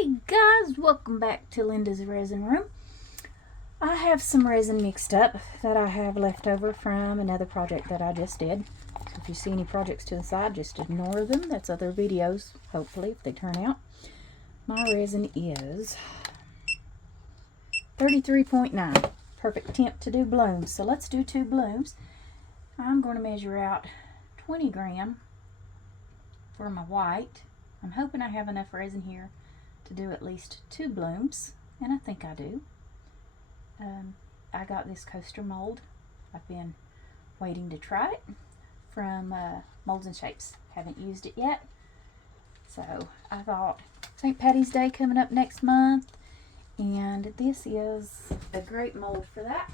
Hey guys, welcome back to Linda's Resin Room. I have some resin mixed up that I have left over from another project that I just did. So if you see any projects to the side, just ignore them. That's other videos, hopefully, if they turn out. My resin is 33.9. Perfect temp to do blooms. So let's do 2 blooms. I'm going to measure out 20 gram for my white. I'm hoping I have enough resin here to do at least 2 blooms, and I think I do. I got this coaster mold. I've been waiting to try it from Molds and Shapes. Haven't used it yet, so I thought St. Patty's Day coming up next month, and this is a great mold for that.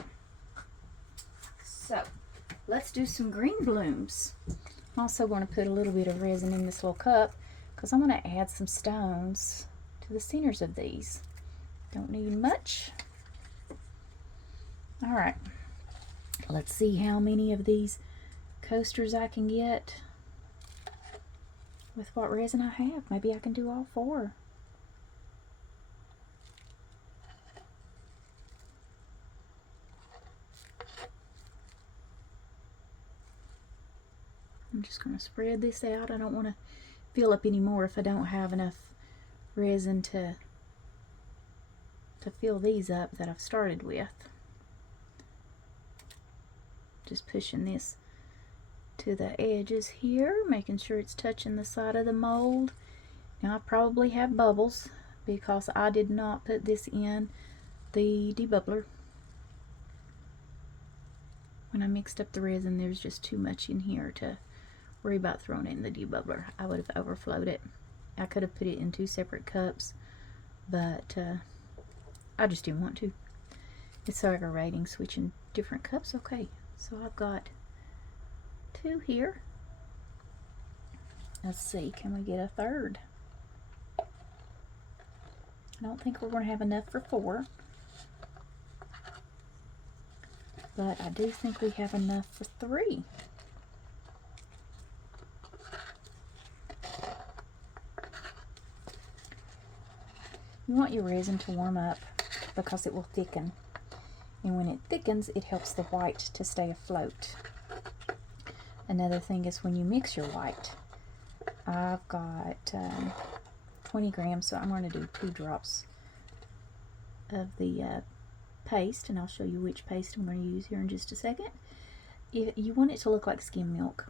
So let's do some green blooms. I'm also going to put a little bit of resin in this little cup because I want to add some stones to the centers of these. Don't need much. Alright, let's see how many of these coasters I can get with what resin I have. Maybe I can do all 4. I'm just going to spread this out. I don't want to fill up any more if I don't have enough resin to fill these up that I've started with. Just pushing this to the edges here, making sure it's touching the side of the mold. Now I probably have bubbles because I did not put this in the debubbler. When I mixed up the resin, there's just too much in here to worry about throwing in the debubbler. I would have overflowed it. I could have put it in 2 separate cups, but I just didn't want to. It's so aggravating switching different cups. Okay, so I've got 2 here. Let's see, can we get a 3rd? I don't think we're going to have enough for 4, but I do think we have enough for 3. You want your resin to warm up because it will thicken, and when it thickens it helps the white to stay afloat. Another thing is when you mix your white, I've got 20 grams, so I'm going to do 2 drops of the paste, and I'll show you which paste I'm going to use here in just a second. You want it to look like skim milk.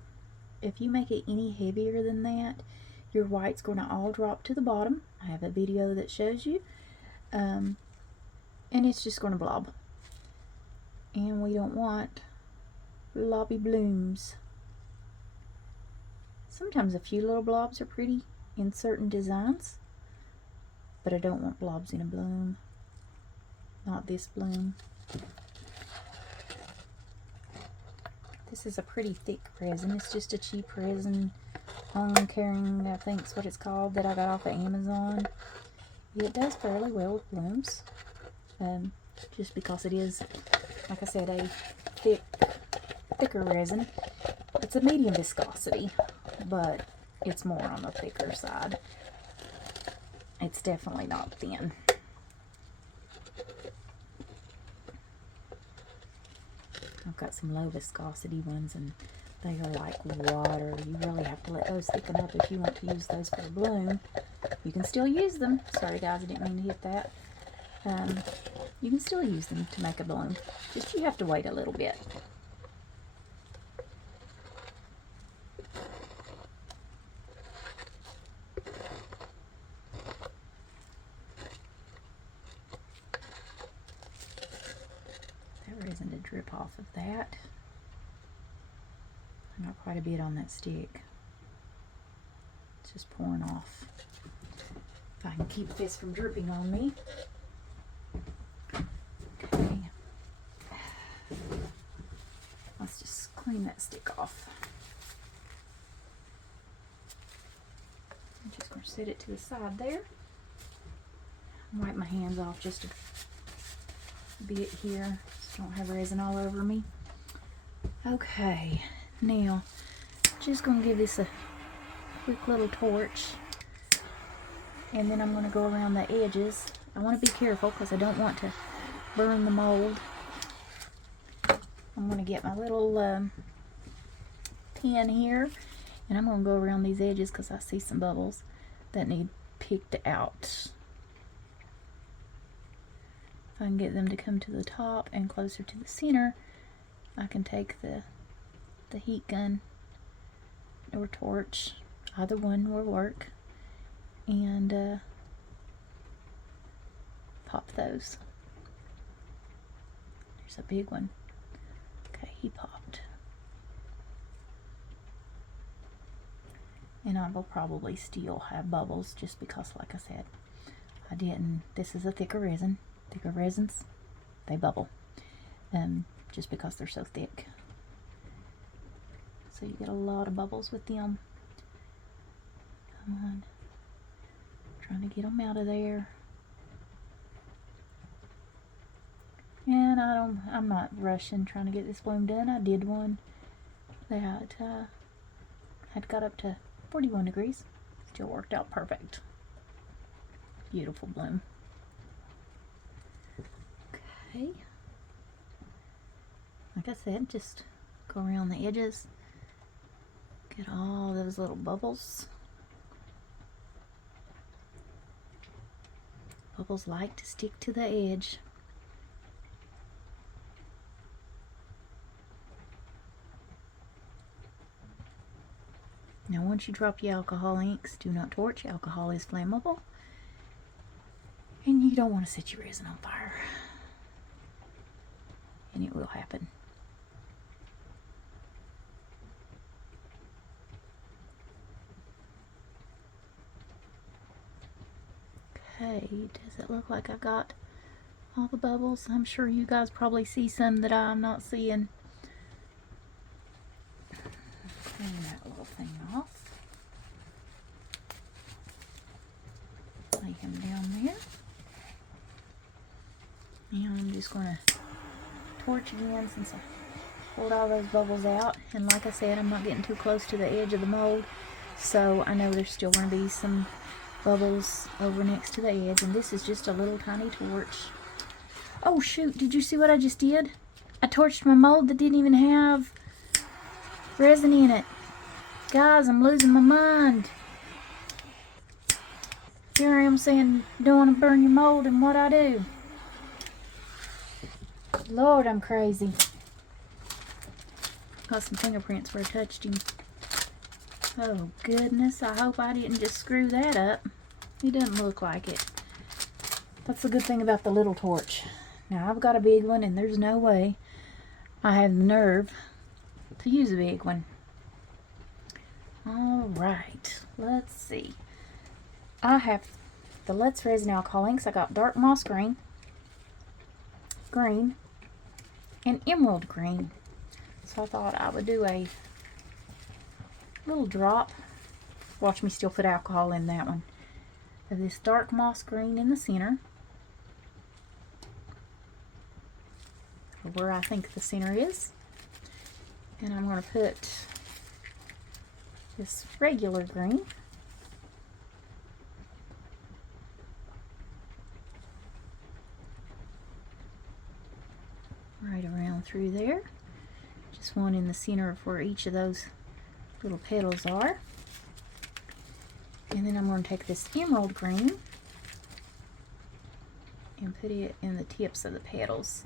If you make it any heavier than that, your white's going to all drop to the bottom. I have a video that shows you, and it's just going to blob, and we don't want blobby blooms. Sometimes a few little blobs are pretty in certain designs, but I don't want blobs in a bloom. Not this bloom. This is a pretty thick resin. It's just a cheap resin, home caring, I think is what it's called, that I got off of Amazon. It does fairly well with blooms, just because it is, like I said, a thicker resin. It's a medium viscosity, but it's more on the thicker side. It's definitely not thin. I've got some low viscosity ones, and they are like water. You really have to let those thicken up if you want to use those for a bloom. You can still use them. Sorry guys, I didn't mean to hit that. You can still use them to make a bloom. Just you have to wait a little bit. There isn't a drip off of that. Not quite a bit on that stick. It's just pouring off. If I can keep this from dripping on me. Okay. Let's just clean that stick off. I'm just going to set it to the side there. Wipe my hands off just a bit here so I don't have resin all over me. Okay, now just going to give this a quick little torch And then I'm going to go around the edges. I want to be careful because I don't want to burn the mold. I'm going to get my little pin here, and I'm going to go around these edges because I see some bubbles that need picked out. If I can get them to come to the top and closer to the center, I can take the heat gun or torch, either one will work, and pop those. There's a big one. Okay, he popped. And I will probably still have bubbles just because, like I said, I didn't. This is a thicker resin. Thicker resins, they bubble. Just because they're so thick. So you get a lot of bubbles with them. Come on. Trying to get them out of there. And I'm not rushing trying to get this bloom done. I did one that had got up to 41 degrees. Still worked out perfect. Beautiful bloom. Okay. Like I said, just go around the edges. Get all those little bubbles. Bubbles like to stick to the edge. Now once you drop your alcohol inks, do not torch. Alcohol is flammable. And you don't want to set your resin on fire. And it will happen. Okay, does it look like I've got all the bubbles? I'm sure you guys probably see some that I'm not seeing. Clean that little thing off. Lay him down there. And I'm just going to torch again since I pulled all those bubbles out. And like I said, I'm not getting too close to the edge of the mold, so I know there's still going to be some bubbles over next to the edge. And this is just a little tiny torch. Oh shoot, did you see what I just did? I torched my mold that didn't even have resin in it. Guys, I'm losing my mind. Here I am saying don't want to burn your mold, and what I do? Lord, I'm crazy. Got some fingerprints where I touched him. Oh goodness, I hope I didn't just screw that up. It doesn't look like it. That's the good thing about the little torch. Now I've got a big one and there's no way I have the nerve to use a big one. Alright, let's see. I have the Let's Resin alcohol inks. I got dark moss green, and emerald green. So I thought I would do a little drop. Watch me still put alcohol in that one. Of this dark moss green in the center, where I think the center is. And I'm going to put this regular green right around through there. Just one in the center of where each of those little petals are. And then I'm going to take this emerald green and put it in the tips of the petals.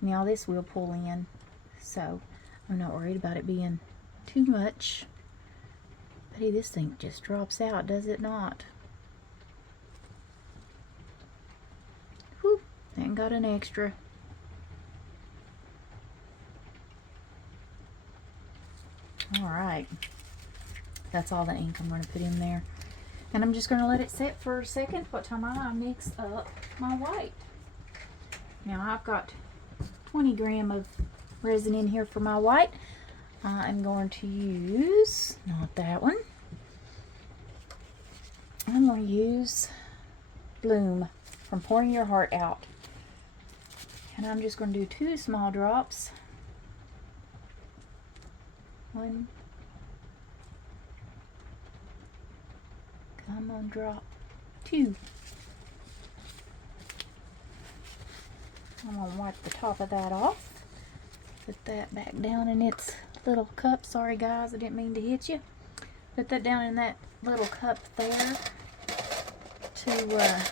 Now this will pull in, so I'm not worried about it being too much. But hey, this thing just drops out, does it not? Whew, and got an extra. Alright, that's all the ink I'm going to put in there. And I'm just going to let it sit for a second while I mix up my white. Now I've got 20 grams of resin in here for my white. I'm going to use, not that one, I'm going to use Bloom from Pouring Your Heart Out. And I'm just going to do 2 small drops. 1. Come on, drop. 2. tissue. I'm going to wipe the top of that off. Put that back down in its little cup. Sorry guys, I didn't mean to hit you. Put that down in that little cup there to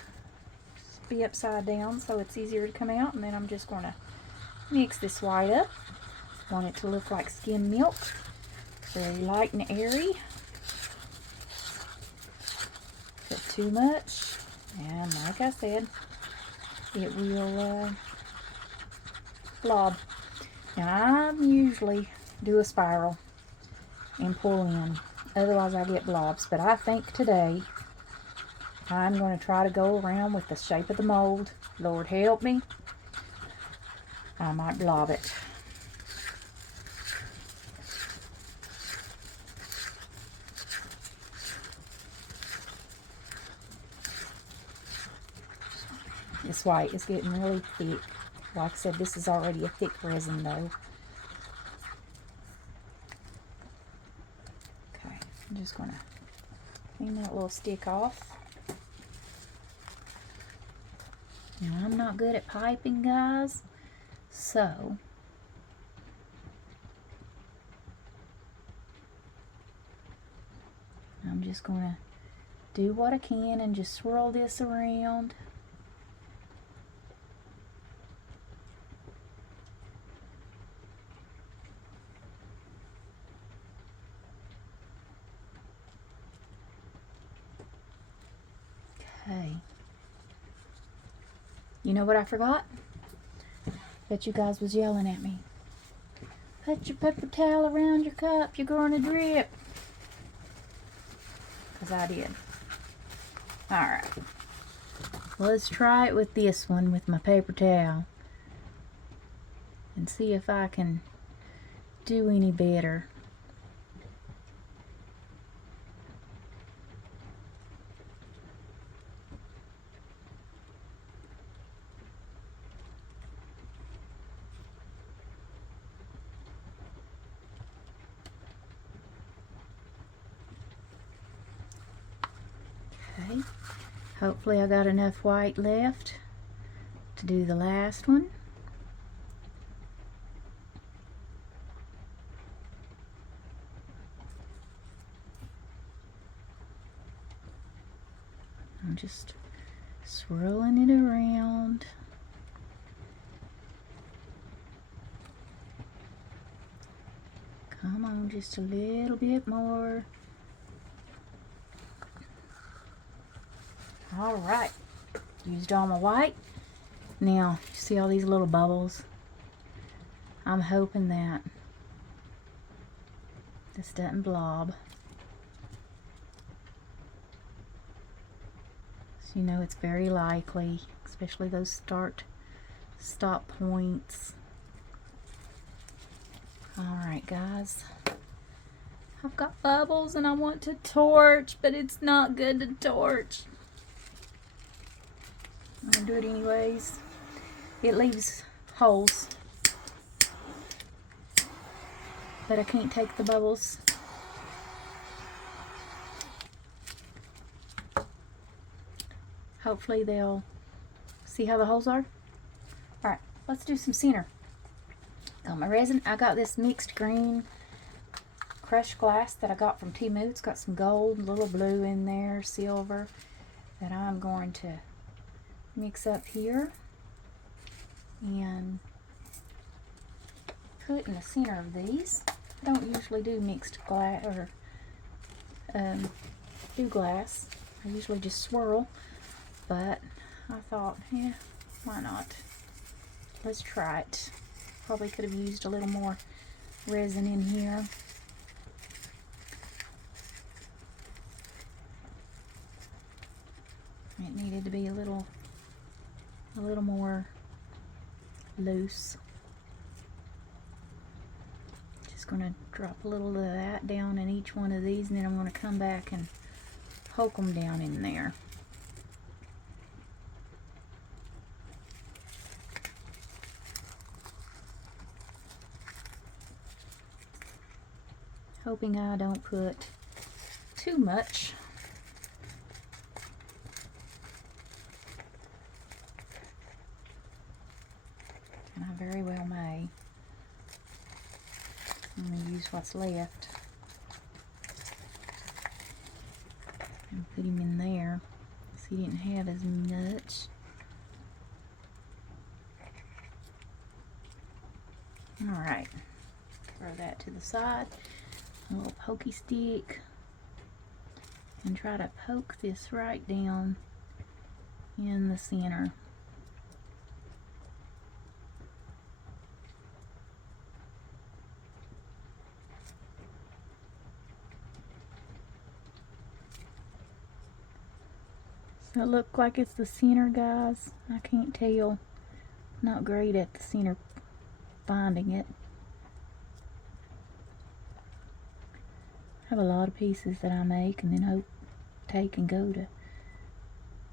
be upside down so it's easier to come out. And then I'm just going to mix this white up. Want it to look like skim milk. Very light and airy. Put too much, and like I said, it will blob. Now I usually do a spiral and pull in, otherwise I get blobs, but I think today I'm going to try to go around with the shape of the mold. Lord help me, I might blob it. This white is getting really thick. Like I said, this is already a thick resin though. Okay, I'm just going to clean that little stick off. Now I'm not good at piping, guys, so I'm just going to do what I can and just swirl this around. Okay. You know what I forgot? Bet you guys was yelling at me. Put your paper towel around your cup, you're going to drip. Because I did. Alright. Let's try it with this one with my paper towel. And see if I can do any better. Okay, hopefully I got enough white left to do the last one. I'm just swirling it around. Come on, just a little bit more. All right, used all my white. Now, you see all these little bubbles? I'm hoping that this doesn't blob. So you know it's very likely, especially those stop points. All right, guys. I've got bubbles and I want to torch, but it's not good to torch. I'm gonna do it anyways. It leaves holes, but I can't take the bubbles. Hopefully they'll see how the holes are. Alright, let's do some center. Got my resin. I got this mixed green crushed glass that I got from Temu. It's got some gold, a little blue in there, silver, that I'm going to mix up here and put in the center of these. I don't usually do mixed glass or do glass. I usually just swirl, but I thought, yeah, why not? Let's try it. Probably could have used a little more resin in here. It needed to be a little more loose. Just going to drop a little of that down in each one of these, and then I'm going to come back and poke them down in there. Hoping I don't put too much. I very well may. I'm going to use what's left and put him in there. So he didn't have as much. Alright, throw that to the side. A little pokey stick. And try to poke this right down in the center. Does it look like it's the center, guys? I can't tell. Not great at the center finding it. I have a lot of pieces that I make and then take and go to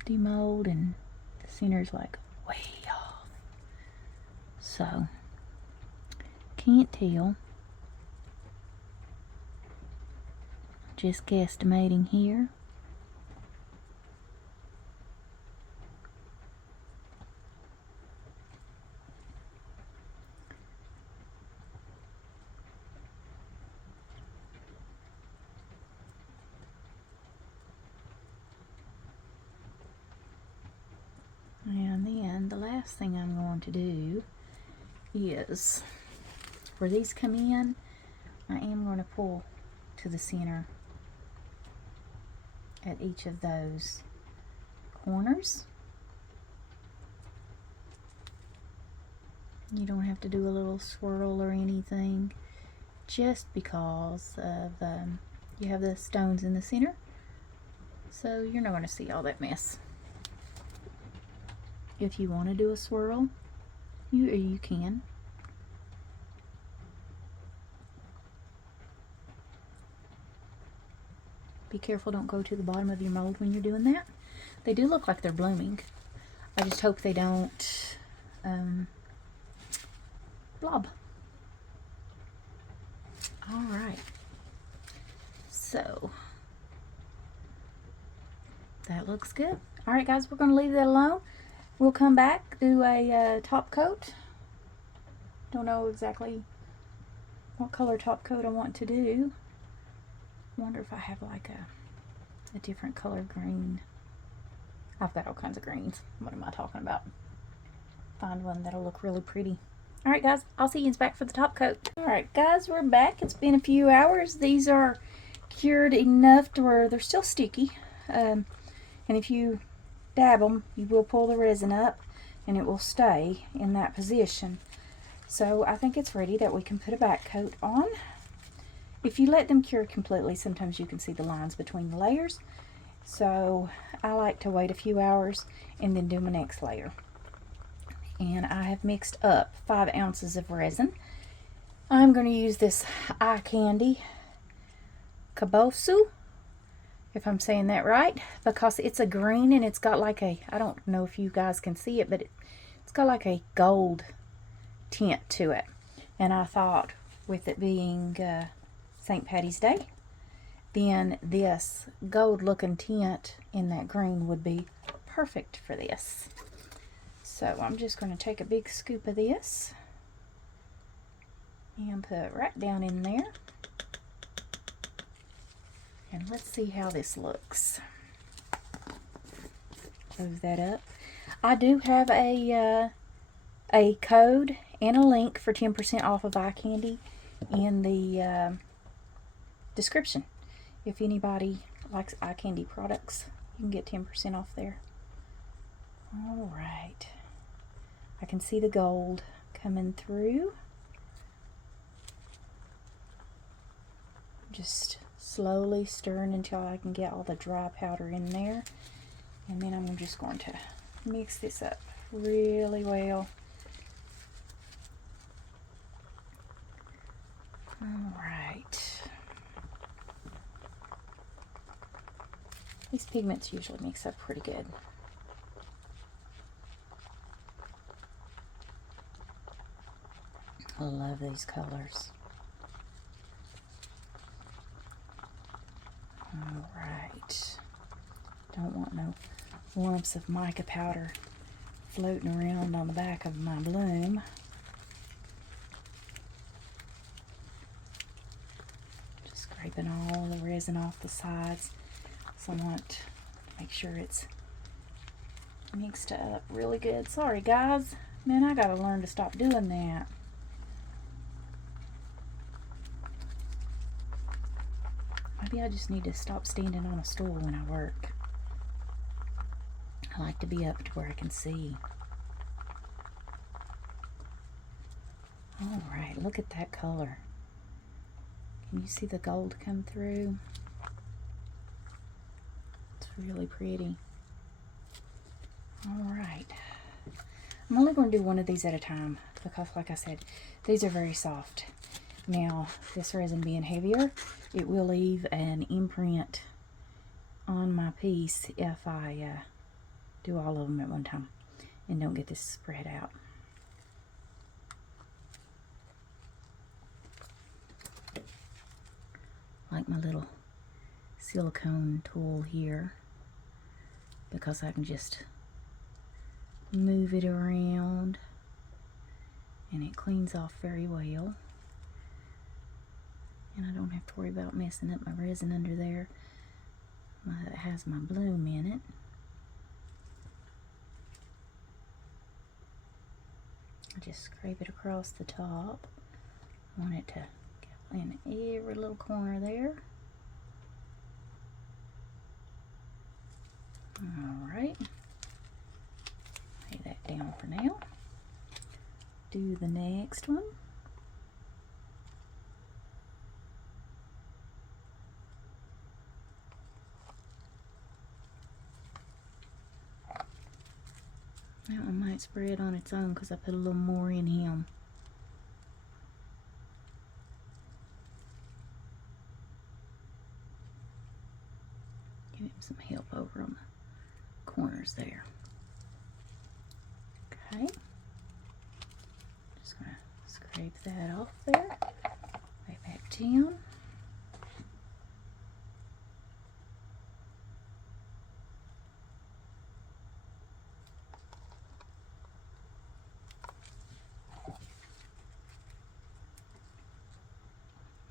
demold, and the center's like way off. So, can't tell. Just guesstimating here. And then the last thing I'm going to do is, where these come in, I am going to pull to the center at each of those corners. You don't have to do a little swirl or anything, just because of you have the stones in the center, so you're not going to see all that mess. If you want to do a swirl, you can. Be careful, don't go to the bottom of your mold when you're doing that. They do look like they're blooming. I just hope they don't blob. Alright. So, that looks good. Alright guys, we're going to leave that alone. We'll come back, do a top coat. Don't know exactly what color top coat I want to do. Wonder if I have like a different color green. I've got all kinds of greens. What am I talking about? Find one that'll look really pretty. Alright guys, I'll see you back for the top coat. Alright guys, we're back. It's been a few hours. These are cured enough to where they're still sticky. And if you dab them, you will pull the resin up and it will stay in that position. So I think it's ready that we can put a back coat on. If you let them cure completely, sometimes you can see the lines between the layers. So I like to wait a few hours and then do my next layer. And I have mixed up 5 ounces of resin. I'm going to use this eye candy Kabosu, if I'm saying that right, because it's a green and it's got like a, I don't know if you guys can see it, but it's got like a gold tint to it. And I thought, with it being St. Patty's Day, then this gold looking tint in that green would be perfect for this. So I'm just going to take a big scoop of this and put it right down in there. And let's see how this looks. Close that up. I do have a code and a link for 10% off of eye candy in the description. If anybody likes eye candy products, you can get 10% off there. Alright. I can see the gold coming through. Just slowly stirring until I can get all the dry powder in there. And then I'm just going to mix this up really well. Alright. These pigments usually mix up pretty good. I love these colors. Alright. Don't want no lumps of mica powder floating around on the back of my bloom. scraping all the resin off the sides. So I want to make sure it's mixed up really good. Sorry guys, man, I gotta learn to stop doing that. Maybe I just need to stop standing on a stool when I work. I like to be up to where I can see. All right, look at that color. Can you see the gold come through? It's really pretty. All right. I'm only going to do one of these at a time because, like I said, these are very soft. Now, this resin being heavier, it will leave an imprint on my piece if I do all of them at one time and don't get this spread out. Like my little silicone tool here, because I can just move it around and it cleans off very well, and I don't have to worry about messing up my resin under there that has my bloom in it. I just scrape it across the top. I want it to go in every little corner there. Alright, lay that down for now. Do the next one. That one might spread on its own because I put a little more in him. Give him some help over on the corners there. Okay. Just going to scrape that off there. Lay back down.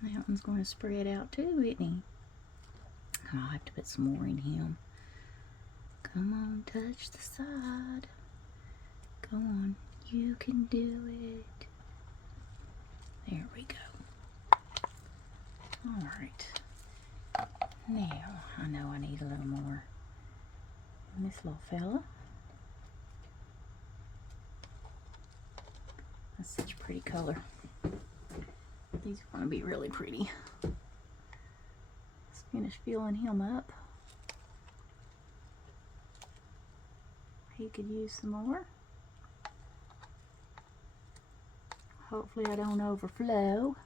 That one's going to spread out too, isn't he? I'll have to put some more in him. Come on, touch the side. Go on, you can do it. There we go. Alright. Now, I know I need a little more in this little fella. That's such a pretty color. These are going to be really pretty. Let's finish filling him up. He could use some more. Hopefully I don't overflow.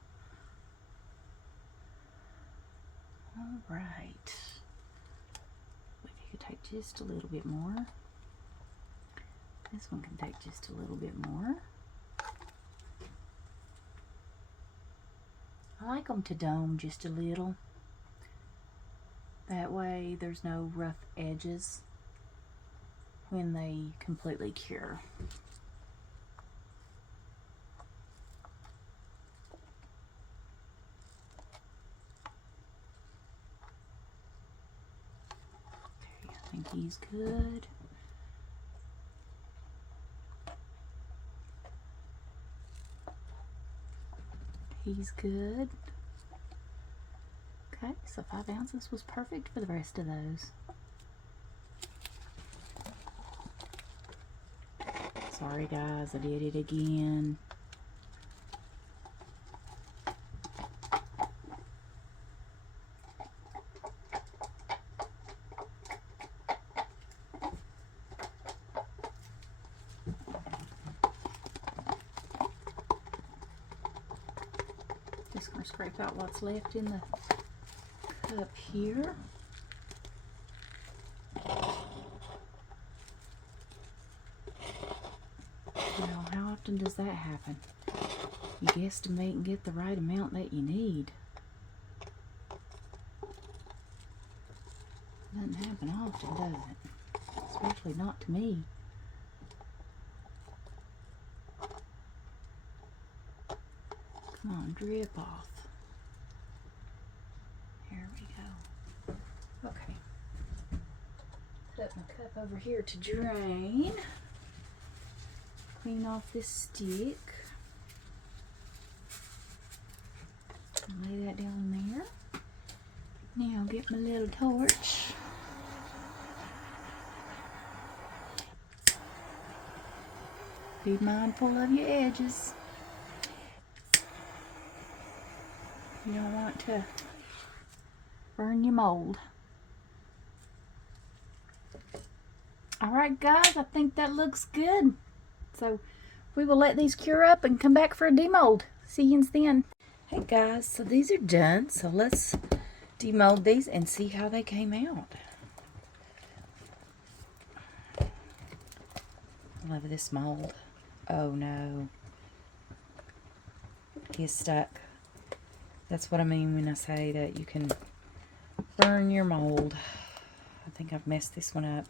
Alright. If you could take just a little bit more. This one can take just a little bit more. I like them to dome just a little. That way there's no rough edges when they completely cure. Okay, I think he's good. He's good. Okay, so 5 ounces was perfect for the rest of those. Sorry guys, I did it again. Just going to scrape out what's left in the cup here. Now, how often does that happen? You guesstimate and get the right amount that you need. Doesn't happen often, does it? Especially not to me. Come on, drip off. Put my cup over here to drain. Clean off this stick. Lay that down there. Now get my little torch. Be mindful of your edges. You don't want to burn your mold. Alright guys, I think that looks good. So we will let these cure up and come back for a demold. See you then. Hey guys, so these are done. So let's demold these and see how they came out. Love this mold. Oh no. He's stuck. That's what I mean when I say that you can burn your mold. I think I've messed this one up.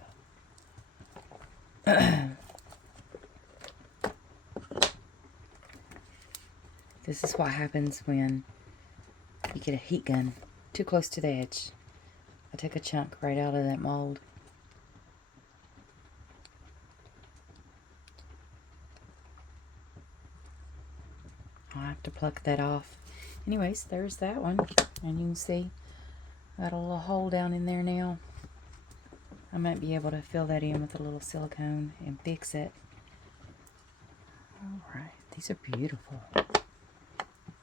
This is what happens when you get a heat gun too close to the edge. I took a chunk right out of that mold. I'll have to pluck that off. Anyways, there's that one. And you can see got a little hole down in there now. I might be able to fill that in with a little silicone and fix it. Alright, these are beautiful.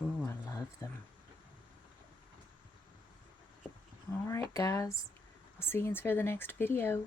Ooh, I love them. Alright guys, I'll see you for the next video.